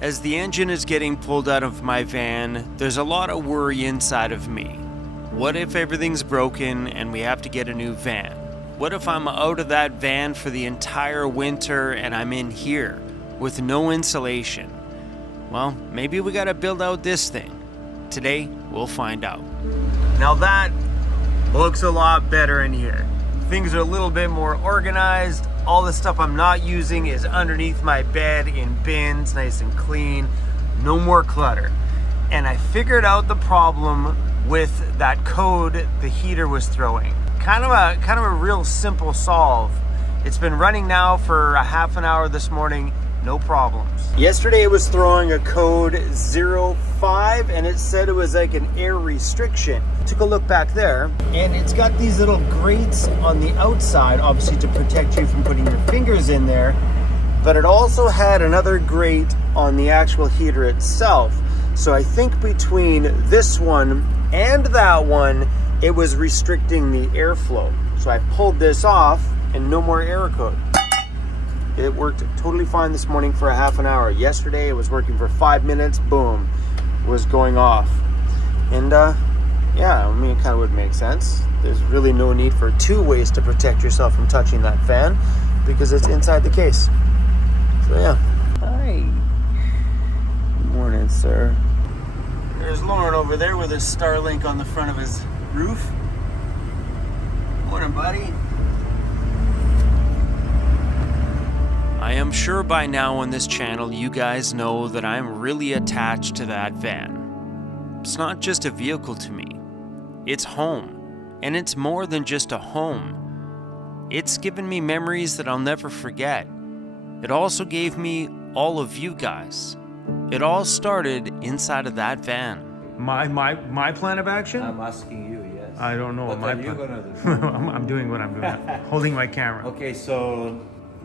As the engine is getting pulled out of my van, there's a lot of worry inside of me. What if everything's broken and we have to get a new van? What if I'm out of that van for the entire winter and I'm in here with no insulation? Well, maybe we gotta build out this thing. Today, we'll find out. Now that looks a lot better in here. Things are a little bit more organized. All the stuff I'm not using is underneath my bed in bins, nice and clean. No more clutter. And I figured out the problem with that code the heater was throwing. Kind of a real simple solve. It's been running now for a half an hour this morning, no problems. Yesterday it was throwing a code 05 and it said it was like an air restriction. Took a look back there and it's got these little grates on the outside, obviously to protect you from putting your fingers in there, but it also had another grate on the actual heater itself. So I think between this one and that one, it was restricting the airflow. So I pulled this off and no more error code. It worked totally fine this morning for a half an hour. Yesterday it was working for 5 minutes, boom, was going off. And yeah, I mean, it kind of would make sense. There's really no need for two ways to protect yourself from touching that fan because it's inside the case. So yeah. Hi. Good morning, sir. There's Lauren over there with his Starlink on the front of his roof. Morning, buddy. I am sure by now on this channel you guys know that I'm really attached to that van. It's not just a vehicle to me. It's home. And it's more than just a home. It's given me memories that I'll never forget. It also gave me all of you guys. It all started inside of that van. My plan of action? I'm asking you, yes. I don't know what my are you plan. gonna do? I'm doing what I'm doing. Holding my camera. Okay, so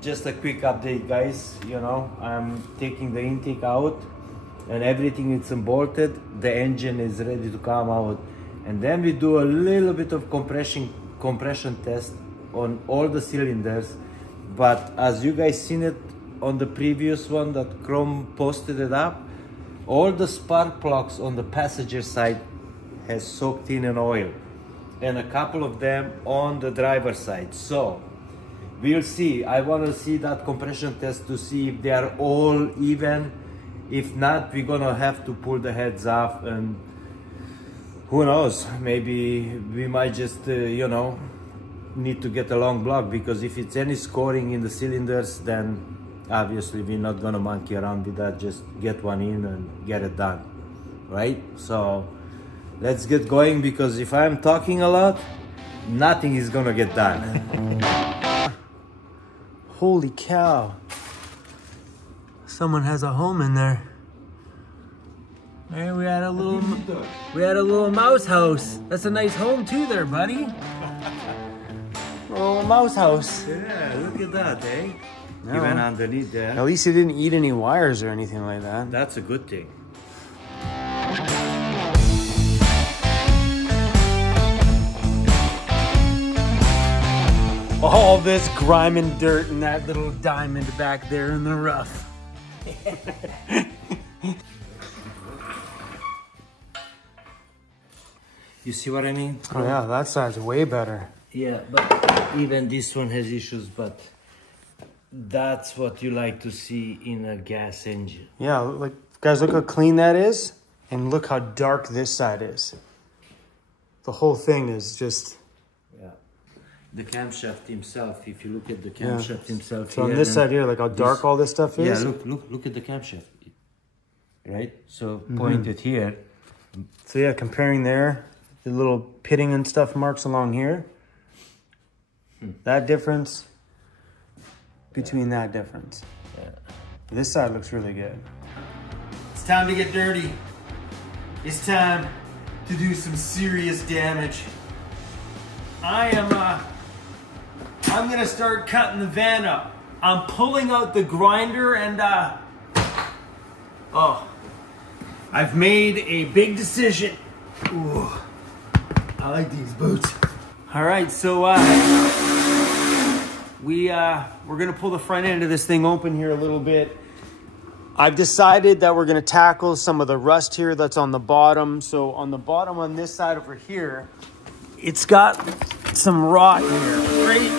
just a quick update, guys. You know, I'm taking the intake out and everything is bolted. The engine is ready to come out. And then we do a little bit of compression test on all the cylinders. But as you guys seen it on the previous one that Chrome posted it up, all the spark plugs on the passenger side has soaked in an oil and a couple of them on the driver's side. So we'll see. I want to see that compression test to see if they are all even. If not, we're gonna have to pull the heads off, and who knows, maybe we might just you know, need to get a long block, because if it's any scoring in the cylinders, then obviously we're not gonna monkey around with that. Just get one in and get it done, right? So let's get going, because if I'm talking a lot, nothing is gonna get done. Holy cow. Someone has a home in there. Hey, we had a little mouse house. That's a nice home too there, buddy. A little mouse house. Yeah, look at that, eh? No. He went underneath there. At least he didn't eat any wires or anything like that. That's a good thing. All this grime and dirt and that little diamond back there in the rough. You see what I mean? Oh yeah, that side's way better. Yeah, but even this one has issues, but that's what you like to see in a gas engine. Yeah, like guys, look how clean that is, and look how dark this side is. The whole thing is just... Yeah. The camshaft himself, if you look at the camshaft himself. So on this side here, like how dark all this stuff is? Yeah, look at the camshaft. Right? So pointed here. So yeah, comparing there, the little pitting and stuff marks along here. That difference between that difference. Yeah. This side looks really good. It's time to get dirty. It's time to do some serious damage. I'm gonna start cutting the van up. I'm pulling out the grinder and I've made a big decision. Ooh, I like these boots. All right, so we're gonna pull the front end of this thing open here a little bit. I've decided that we're going to tackle some of the rust here that's on the bottom. So on the bottom on this side over here, it's got some rot here. Right,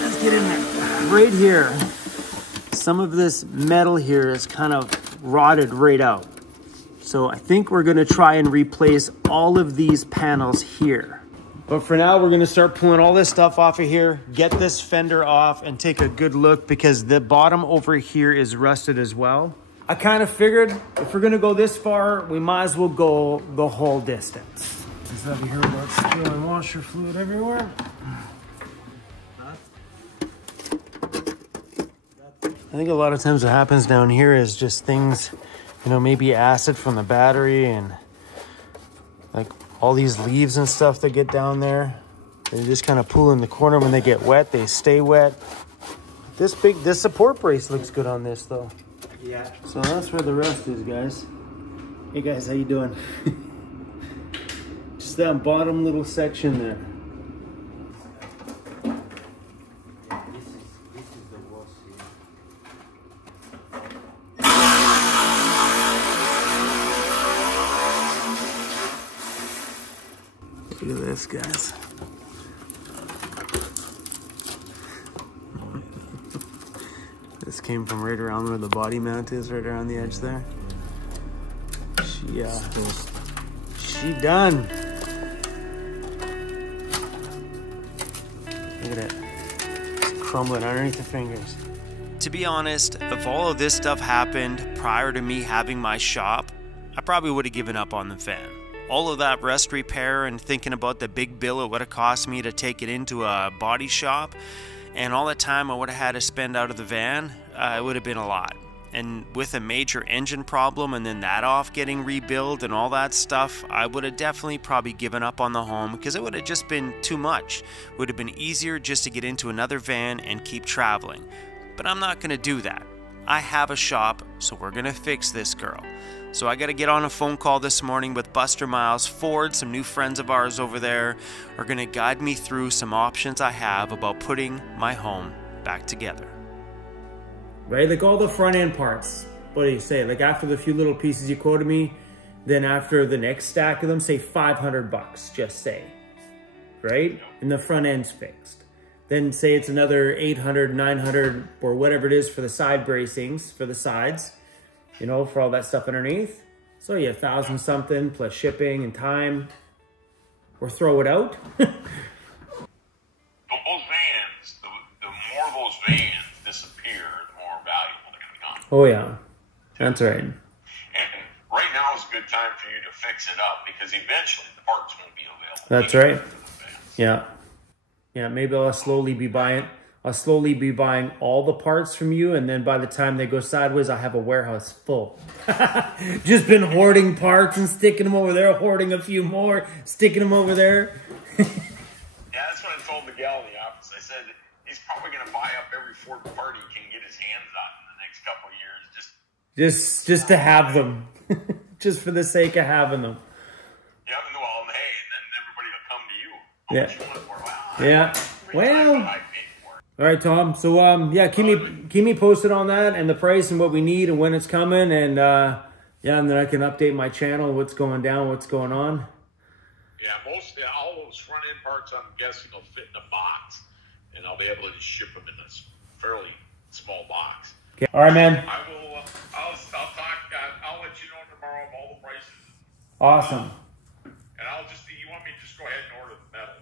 let's get in there. Right here, some of this metal here is kind of rotted right out. So I think we're going to try and replace all of these panels here. But for now, we're going to start pulling all this stuff off of here, get this fender off, and take a good look because the bottom over here is rusted as well. I kind of figured if we're going to go this far, we might as well go the whole distance. This over here, we've got spilling washer fluid everywhere. I think a lot of times what happens down here is just things, you know, maybe acid from the battery and like all these leaves and stuff that get down there. They just kind of pool in the corner. When they get wet, they stay wet. This support brace looks good on this though. Yeah. So that's where the rest is, guys. Hey guys, how you doing? Just that bottom little section there. Yeah, this is the worst here. Look at this, guys. This came from right around where the body mount is, right around the edge there. She done. Look at it. It's crumbling underneath the fingers. To be honest, if all of this stuff happened prior to me having my shop, I probably would have given up on the van. All of that rust repair and thinking about the big bill it would have cost me to take it into a body shop, and all the time I would have had to spend out of the van, it would have been a lot. And with a major engine problem and then that off getting rebuilt and all that stuff, I would have definitely probably given up on the home because it would have just been too much. It would have been easier just to get into another van and keep traveling. But I'm not going to do that. I have a shop, so we're going to fix this girl. So I got to get on a phone call this morning with Buster Miles Ford. Some new friends of ours over there are going to guide me through some options I have about putting my home back together. Right, like all the front end parts. What do you say? Like after the few little pieces you quoted me, then after the next stack of them, say $500, just say. Right? And the front end's fixed. Then say it's another 800, 900, or whatever it is for the side bracings, for the sides. You know, for all that stuff underneath. So yeah, 1,000 something plus shipping and time. Or throw it out. Those vans, the more those vans disappear, the more valuable they're going to become. Oh yeah, that's right. And right now is a good time for you to fix it up because eventually the parts won't be available. That's right. Yeah. Yeah, maybe I'll slowly be buying all the parts from you, and then by the time they go sideways, I'll have a warehouse full. Just been hoarding parts and sticking them over there, hoarding a few more, sticking them over there. Yeah, that's what I told the gal in the office. I said, he's probably going to buy up every Ford part he can get his hands on in the next couple of years. Just to have them. Just for the sake of having them. Yeah, well, hey, and then everybody will come to you. How much you want for? Well, yeah. Well. All right, Tom. So, yeah, keep me posted on that and the price and what we need and when it's coming. And, yeah, and then I can update my channel, what's going down, what's going on. Yeah, all those front end parts, I'm guessing, will fit in a box. And I'll be able to just ship them in a fairly small box. Okay. All right, man. I will, I'll talk, I'll let you know tomorrow of all the prices. Awesome. And you want me to just go ahead and order the metal,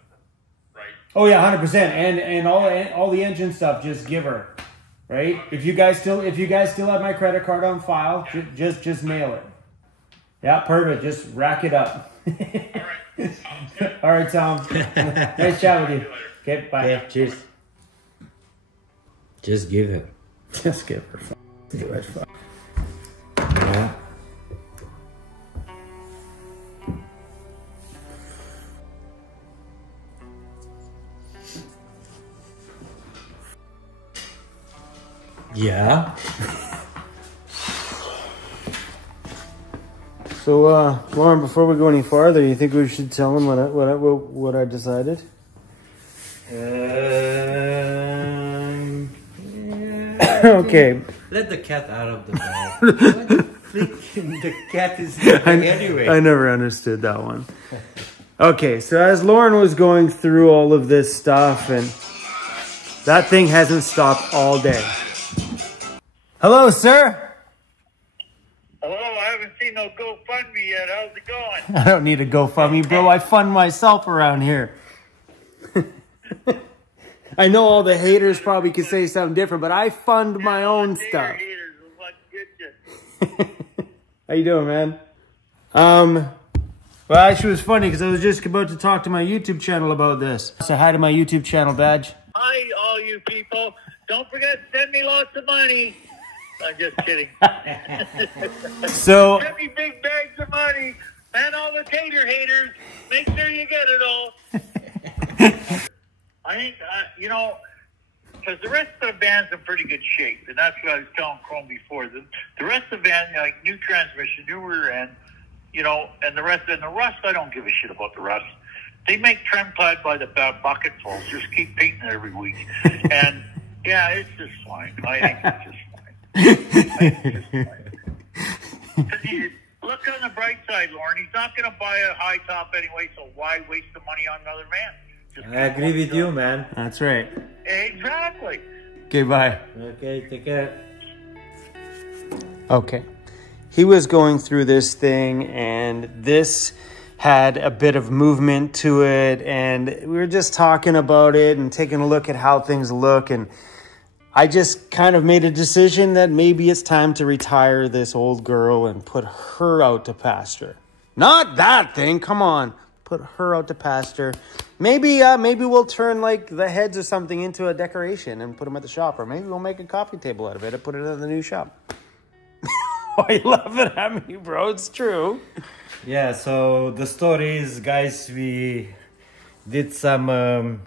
right? Oh yeah, 100%. And all the engine stuff, just give her, right? Okay. If you guys still have my credit card on file, yeah. just mail it. Yeah, perfect. Just rack it up. All right. Sounds good. All right, Tom. Nice chat with you. Okay, bye. Yeah, cheers. Just give her. Just give her. Do it. Yeah. Yeah. So, Lauren, before we go any farther, you think we should tell them what I decided? Yeah. Okay. Let the cat out of the bag. What the freaking the cat is doing anyway? I never understood that one. Okay, so as Lauren was going through all of this stuff, and that thing hasn't stopped all day. Hello, sir. Hello, I haven't seen no GoFundMe yet. How's it going? I don't need a GoFundMe, bro. I fund myself around here. I know all the haters probably could say something different, but I fund my own stuff. Haters will fucking get you. How you doing, man? Well, actually, it was funny because I was just about to talk to my YouTube channel about this. Say hi to my YouTube channel, Badge. Hi, all you people. Don't forget to send me lots of money. I'm just kidding. So, Send me big bags of money. And all the haters, make sure you get it all. I think, you know, because the rest of the band's in pretty good shape. And that's what I was telling Chrome before. The rest of the band, like new transmission, new rear end, you know, and the rest. And the rust, I don't give a shit about the rust. They make trem clad by the bucketfuls. Just keep painting it every week. And, yeah, it's just fine. I think it's just fine. Look on the bright side, Lauren. He's not going to buy a high top anyway, so why waste the money on another man? I agree with you, man. that's right. Exactly. Okay, bye. Okay, take care. Okay. He was going through this thing, and this had a bit of movement to it, and we were just talking about it and taking a look at how things look, and I just kind of made a decision that maybe it's time to retire this old girl and put her out to pasture. Not that thing, come on. Put her out to pasture. Maybe we'll turn like the heads or something into a decoration and put them at the shop, or maybe we'll make a coffee table out of it and put it in the new shop. Why you laughing at me, bro? It's true. Yeah, so the story is, guys, we did some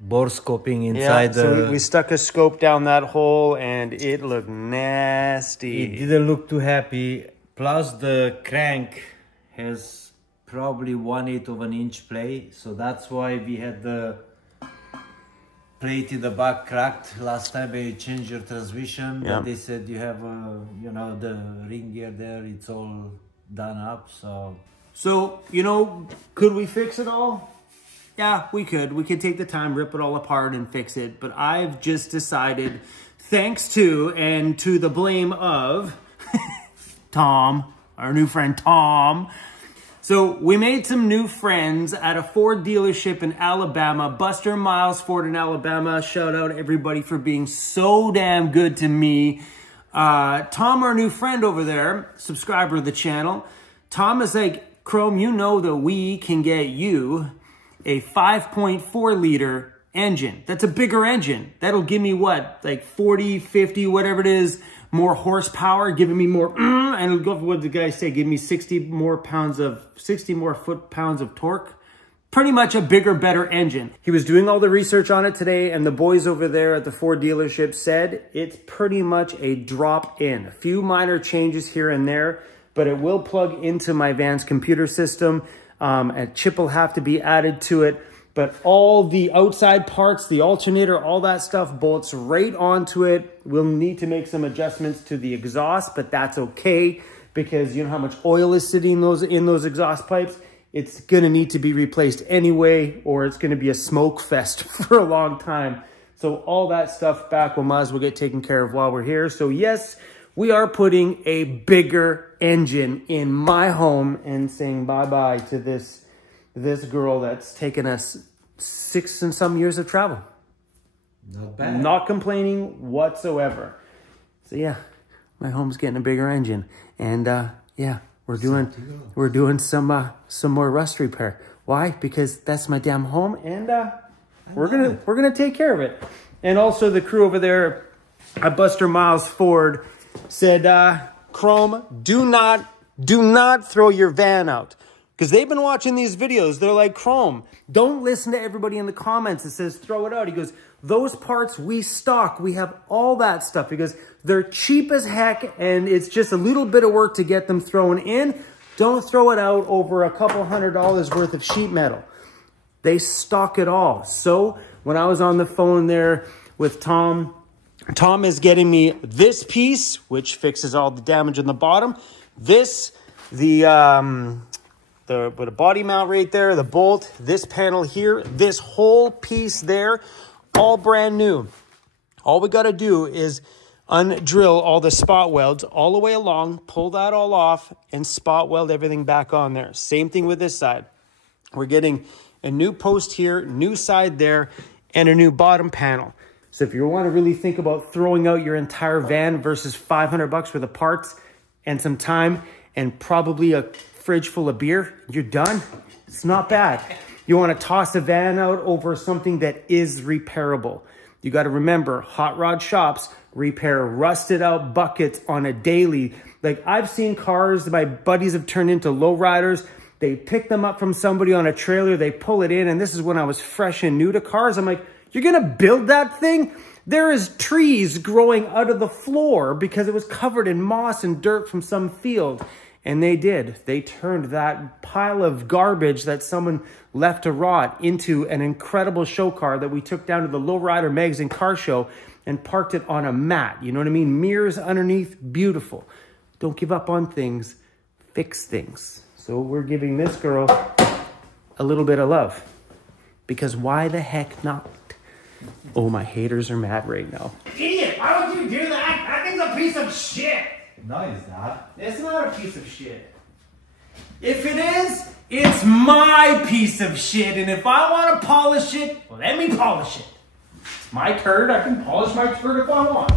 bore scoping inside so we stuck a scope down that hole and it looked nasty. It didn't look too happy. Plus the crank has probably 1/8 of an inch play, so that's why we had the plate in the back cracked last time we changed your transmission. Yeah. But they said you have you know, the ring gear there, it's all done up. So, you know, could we fix it all? Yeah, we could. We could take the time, rip it all apart and fix it. But I've just decided, thanks to and to the blame of Tom, our new friend Tom. So we made some new friends at a Ford dealership in Alabama, Buster Miles Ford in Alabama. Shout out everybody for being so damn good to me. Tom, our new friend over there, subscriber of the channel. Tom is like, Chrome, you know that we can get you a 5.4 liter engine. That's a bigger engine. That'll give me what, like 40, 50, whatever it is, more horsepower, giving me more, and it'll go for what the guys say, give me 60 more foot-pounds of torque. Pretty much a bigger, better engine. He was doing all the research on it today, and the boys over there at the Ford dealership said it's pretty much a drop-in. A few minor changes here and there, but it will plug into my van's computer system. A chip will have to be added to it, but all the outside parts, the alternator, all that stuff bolts right onto it. We'll need to make some adjustments to the exhaust, but that's okay because you know how much oil is sitting in those exhaust pipes. It's gonna need to be replaced anyway, or it's gonna be a smoke fest for a long time. So all that stuff back will might as well get taken care of while we're here. So yes, we are putting a bigger engine in my home and saying bye-bye to this girl that's taken us 6 and some years of travel. Not bad. Not complaining whatsoever. So yeah, my home's getting a bigger engine, and yeah, we're doing some more rust repair. Why? Because that's my damn home, and we're gonna take care of it. And also the crew over there at Buster Miles Ford said, Chrome, do not throw your van out. Because they've been watching these videos. They're like, Chrome, don't listen to everybody in the comments that says throw it out. He goes, those parts we stock. We have all that stuff. Because they're cheap as heck, and it's just a little bit of work to get them thrown in. Don't throw it out over a couple $100 worth of sheet metal. They stock it all. So when I was on the phone there with Tom, Tom is getting me this piece, which fixes all the damage on the bottom. This, the body mount right there, the bolt, this panel here, this whole piece there, all brand new. All we got to do is undrill all the spot welds all the way along, pull that all off, and spot weld everything back on there. Same thing with this side. We're getting a new post here, new side there, and a new bottom panel. So if you want to really think about throwing out your entire van versus $500 worth of parts and some time and probably a fridge full of beer, you're done. It's not bad. You want to toss a van out over something that is repairable. You got to remember, hot rod shops repair rusted out buckets on a daily. Like, I've seen cars that my buddies have turned into lowriders. They pick them up from somebody on a trailer, they pull it in, and this is when I was fresh and new to cars. I'm like, you're gonna build that thing? There is trees growing out of the floor because it was covered in moss and dirt from some field. And they did. They turned that pile of garbage that someone left to rot into an incredible show car that we took down to the Lowrider Magazine car show and parked it on a mat. You know what I mean? Mirrors underneath, beautiful. Don't give up on things, fix things. So we're giving this girl a little bit of love, because why the heck not? Oh, my haters are mad right now. Idiot, why would you do that? That thing's a piece of shit. No, it's not. It's not a piece of shit. If it is, it's my piece of shit. And if I want to polish it, well, let me polish it. It's my turd. I can polish my turd if I want.